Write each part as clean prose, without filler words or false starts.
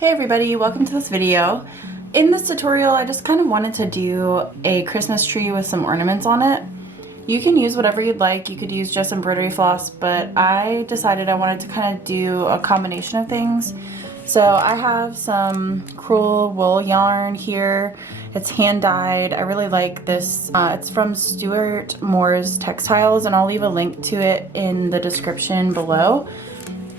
Hey everybody, welcome to this video. In this tutorial, I just kind of wanted to do a Christmas tree with some ornaments on it. You can use whatever you'd like. You could use just embroidery floss, but I decided I wanted to kind of do a combination of things. So I have some crewel wool yarn here. It's hand dyed. I really like this. It's from Stuart Moore's Textiles, and I'll leave a link to it in the description below.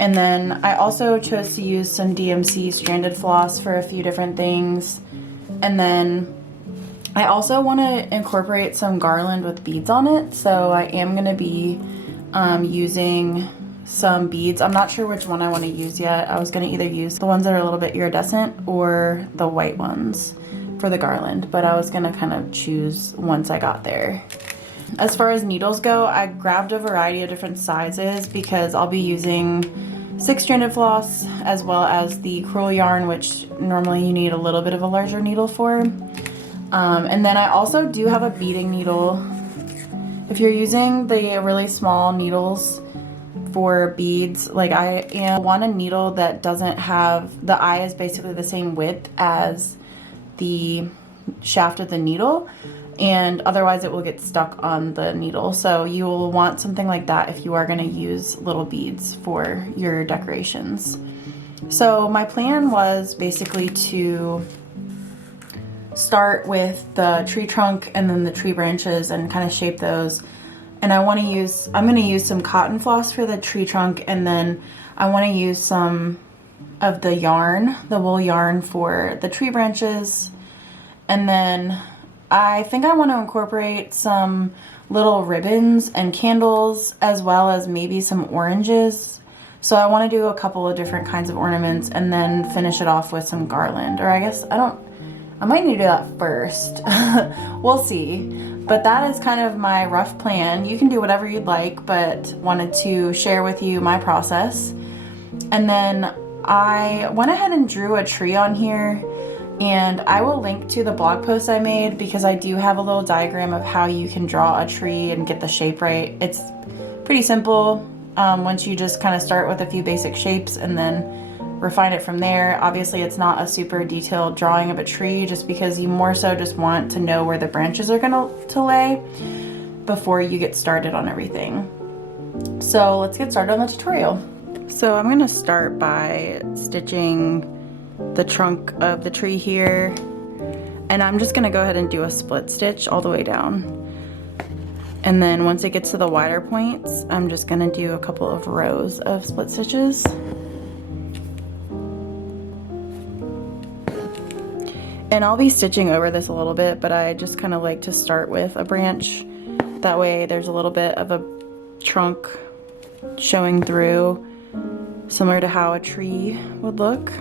And then I also chose to use some DMC stranded floss for a few different things. And then I also want to incorporate some garland with beads on it. So I am going to be using some beads. I'm not sure which one I want to use yet. I was going to either use the ones that are a little bit iridescent or the white ones for the garland. But I was going to kind of choose once I got there. As far as needles go, I grabbed a variety of different sizes because I'll be using 6-stranded floss as well as the crewel yarn, which normally you need a little bit of a larger needle for. And then I also do have a beading needle. If you're using the really small needles for beads, like I want a needle that doesn't have, the eye is basically the same width as the shaft of the needle, and otherwise it will get stuck on the needle. So you will want something like that if you are going to use little beads for your decorations. So my plan was basically to start with the tree trunk and then the tree branches and kind of shape those. And I'm going to use some cotton floss for the tree trunk, and then I want to use some of the yarn, the wool yarn, for the tree branches. And then I think I want to incorporate some little ribbons and candles, as well as maybe some oranges. So I want to do a couple of different kinds of ornaments and then finish it off with some garland. Or I guess I might need to do that first. We'll see. But that is kind of my rough plan. You can do whatever you'd like, but wanted to share with you my process. And then I went ahead and drew a tree on here. And I will link to the blog post I made because I do have a little diagram of how you can draw a tree and get the shape right. It's pretty simple once you just kind of start with a few basic shapes and then refine it from there. Obviously, it's not a super detailed drawing of a tree just because you more so just want to know where the branches are going to lay before you get started on everything. So let's get started on the tutorial. So I'm going to start by stitching the trunk of the tree here, and I'm just gonna go ahead and do a split stitch all the way down, and then once it gets to the wider points, I'm just gonna do a couple of rows of split stitches. And I'll be stitching over this a little bit, but I just kind of like to start with a branch. That way there's a little bit of a trunk showing through, similar to how a tree would look.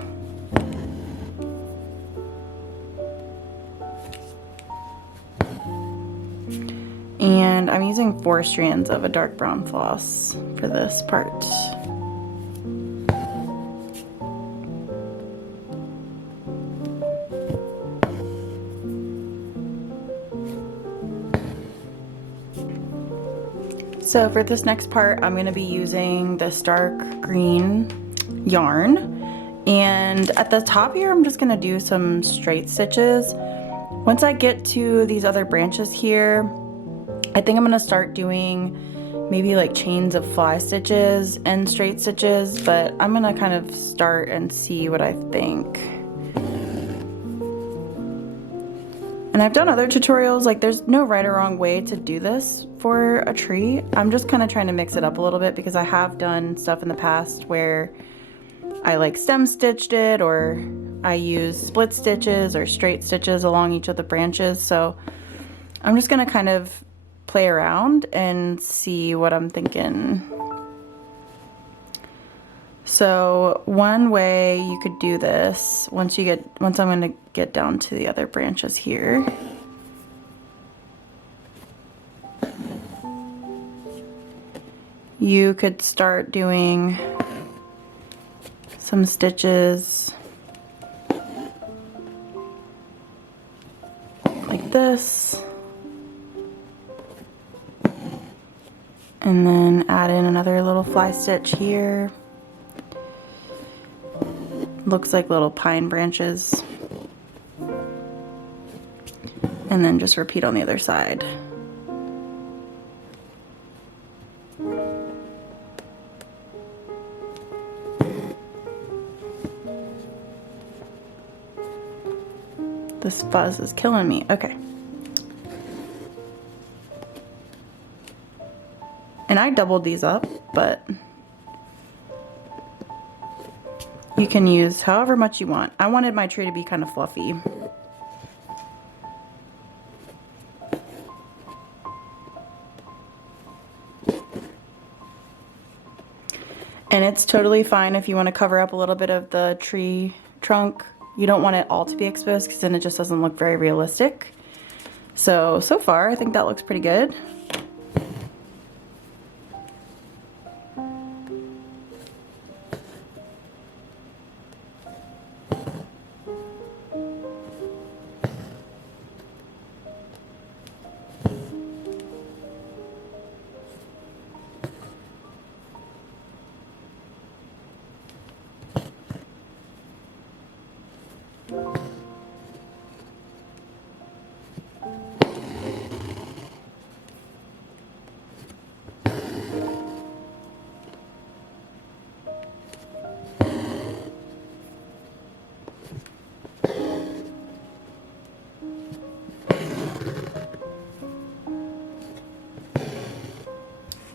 And I'm using 4 strands of a dark brown floss for this part. So for this next part, I'm going to be using this dark green yarn. And at the top here, I'm just going to do some straight stitches. Once I get to these other branches here, I think I'm going to start doing maybe like chains of fly stitches and straight stitches, but I'm going to kind of start and see what I think. And I've done other tutorials, like there's no right or wrong way to do this for a tree. I'm just kind of trying to mix it up a little bit because I have done stuff in the past where I like stem stitched it, or I use split stitches or straight stitches along each of the branches. So I'm just going to kind of play around and see what I'm thinking. So one way you could do this, once I'm going to get down to the other branches here, you could start doing some stitches like this. And then add in another little fly stitch here. Looks like little pine branches. And then just repeat on the other side. This fuzz is killing me. Okay. And I doubled these up, but you can use however much you want. I wanted my tree to be kind of fluffy. And it's totally fine if you want to cover up a little bit of the tree trunk. You don't want it all to be exposed because then it just doesn't look very realistic. So far I think that looks pretty good.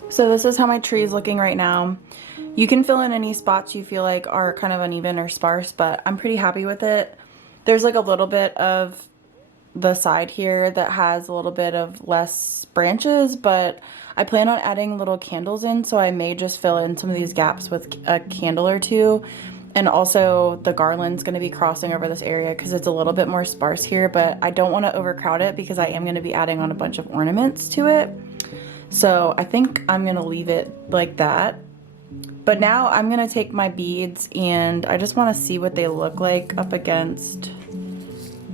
So this is how my tree is looking right now. You can fill in any spots you feel like are kind of uneven or sparse, but I'm pretty happy with it. There's like a little bit of the side here that has a little bit of less branches, but I plan on adding little candles in, so I may just fill in some of these gaps with a candle or two. And also the garland's going to be crossing over this area because it's a little bit more sparse here, but I don't want to overcrowd it because I am going to be adding on a bunch of ornaments to it. So I think I'm going to leave it like that. But now I'm going to take my beads and I just want to see what they look like up against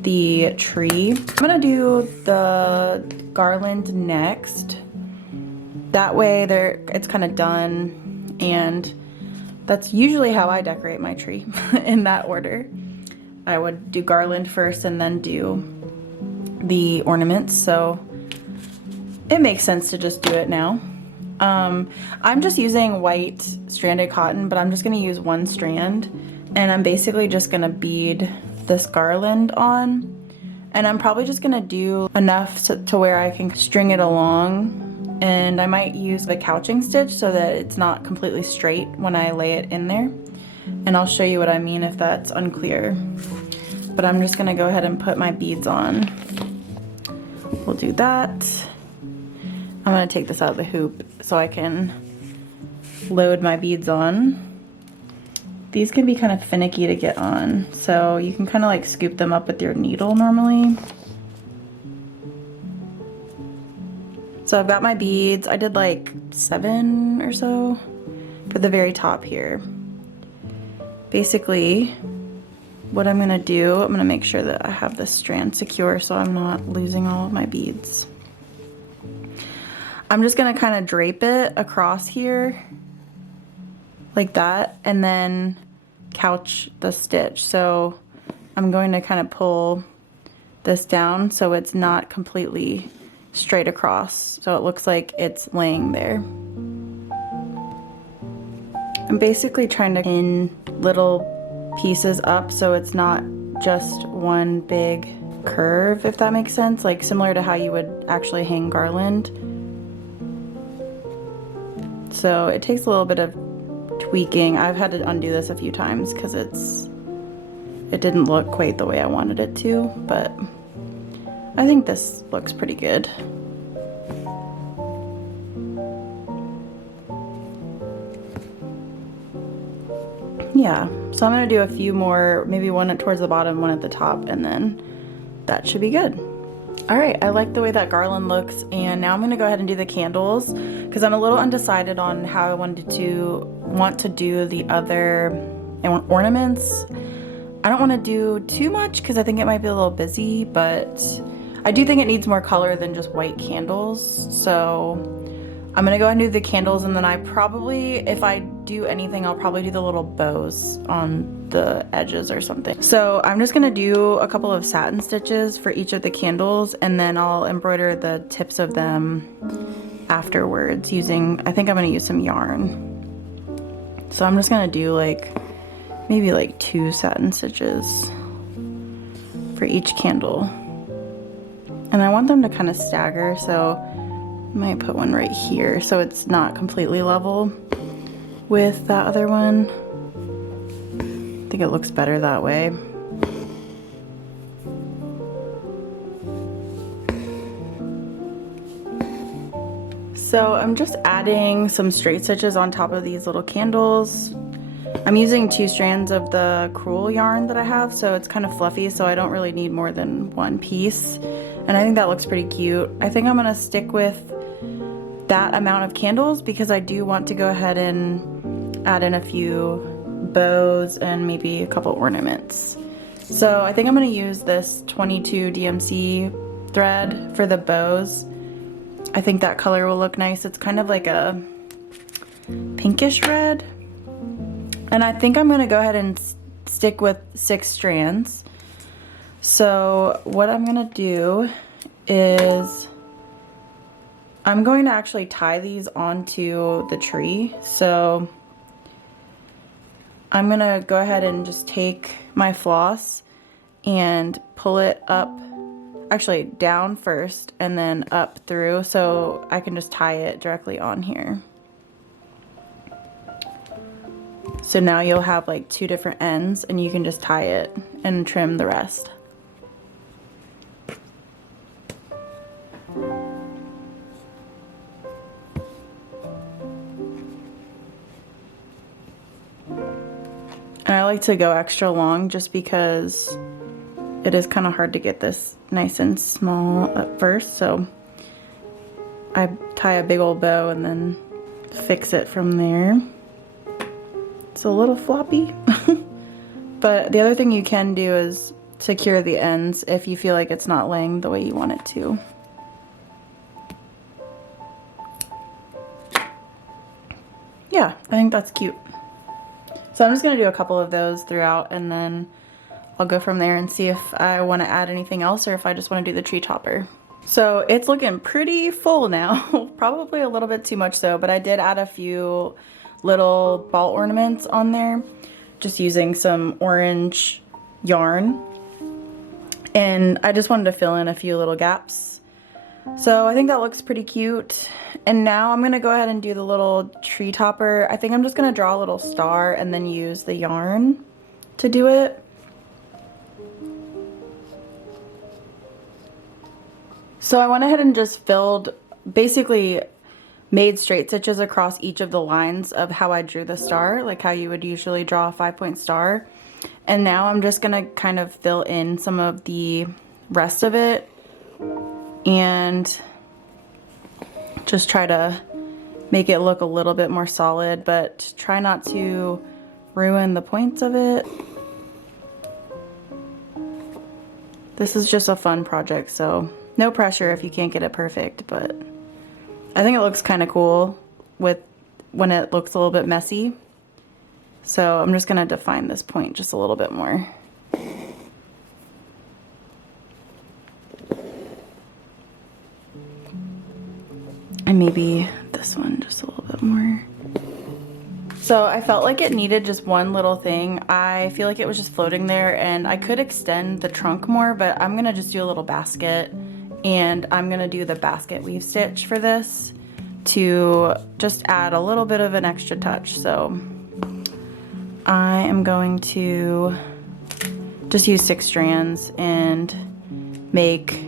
the tree. I'm going to do the garland next. That way it's kind of done, and that's usually how I decorate my tree in that order. I would do garland first and then do the ornaments, so it makes sense to just do it now. I'm just using white stranded cotton, but I'm just going to use one strand, and I'm basically just going to bead this garland on, and I'm probably just going to do enough to where I can string it along, and I might use the couching stitch so that it's not completely straight when I lay it in there, and I'll show you what I mean if that's unclear. But I'm just going to go ahead and put my beads on. We'll do that. I'm going to take this out of the hoop so I can load my beads on. These can be kind of finicky to get on, so you can kind of like scoop them up with your needle normally. So I've got my beads. I did like 7 or so for the very top here. Basically, what I'm going to do, I'm going to make sure that I have this strand secure so I'm not losing all of my beads. I'm just going to kind of drape it across here like that and then couch the stitch. So I'm going to kind of pull this down so it's not completely straight across, so it looks like it's laying there. I'm basically trying to pin little pieces up so it's not just one big curve, if that makes sense, like similar to how you would actually hang garland. So it takes a little bit of tweaking. I've had to undo this a few times because it didn't look quite the way I wanted it to, but I think this looks pretty good. Yeah, so I'm gonna do a few more, maybe one towards the bottom, one at the top, and then that should be good. All right, I like the way that garland looks, and now I'm gonna go ahead and do the candles because I'm a little undecided on how I want to do the other ornaments. I don't want to do too much because I think it might be a little busy, but I do think it needs more color than just white candles. So I'm gonna go ahead and do the candles, and then I probably, if I do anything, I'll probably do the little bows on the edges or something. So I'm just gonna do a couple of satin stitches for each of the candles, and then I'll embroider the tips of them afterwards using, I think I'm gonna use some yarn. So I'm just gonna do like, maybe like 2 satin stitches for each candle. And I want them to kind of stagger, so I might put one right here so it's not completely level with that other one. I think it looks better that way. So I'm just adding some straight stitches on top of these little candles. I'm using 2 strands of the crewel yarn that I have, so it's kind of fluffy, so I don't really need more than 1 piece. And I think that looks pretty cute. I think I'm gonna stick with that amount of candles because I do want to go ahead and add in a few bows and maybe a couple ornaments. So I think I'm gonna use this 22 DMC thread for the bows. I think that color will look nice. It's kind of like a pinkish red. And I think I'm gonna go ahead and stick with 6 strands. So what I'm gonna do is I'm going to actually tie these onto the tree. So I'm gonna go ahead and just take my floss and pull it up, actually down first and then up through, so I can just tie it directly on here. So now you'll have like 2 different ends and you can just tie it and trim the rest. And I like to go extra long just because it is kind of hard to get this nice and small at first. So I tie a big old bow and then fix it from there. It's a little floppy. But the other thing you can do is secure the ends if you feel like it's not laying the way you want it to. Yeah, I think that's cute. So I'm just gonna do a couple of those throughout and then I'll go from there and see if I want to add anything else or if I just want to do the tree topper. So it's looking pretty full now, probably a little bit too much so, but I did add a few little ball ornaments on there, just using some orange yarn. And I just wanted to fill in a few little gaps. So I think that looks pretty cute. And now I'm gonna go ahead and do the little tree topper. I think I'm just gonna draw a little star and then use the yarn to do it. So I went ahead and just basically made straight stitches across each of the lines of how I drew the star, like how you would usually draw a 5-point star. And now I'm just gonna kind of fill in some of the rest of it and just try to make it look a little bit more solid, but try not to ruin the points of it. This is just a fun project, so no pressure if you can't get it perfect, but I think it looks kind of cool when it looks a little bit messy. So I'm just gonna define this point just a little bit more. And maybe this one just a little bit more. So I felt like it needed just one little thing. I feel like it was just floating there and I could extend the trunk more, but I'm gonna just do a little basket and I'm gonna do the basket weave stitch for this to just add a little bit of an extra touch. So I am going to just use 6 strands and make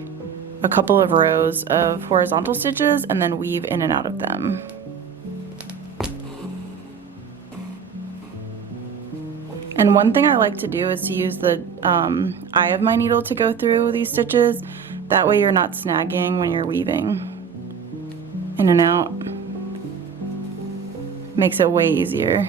a couple of rows of horizontal stitches and then weave in and out of them. And one thing I like to do is to use the eye of my needle to go through these stitches. That way you're not snagging when you're weaving in and out. Makes it way easier.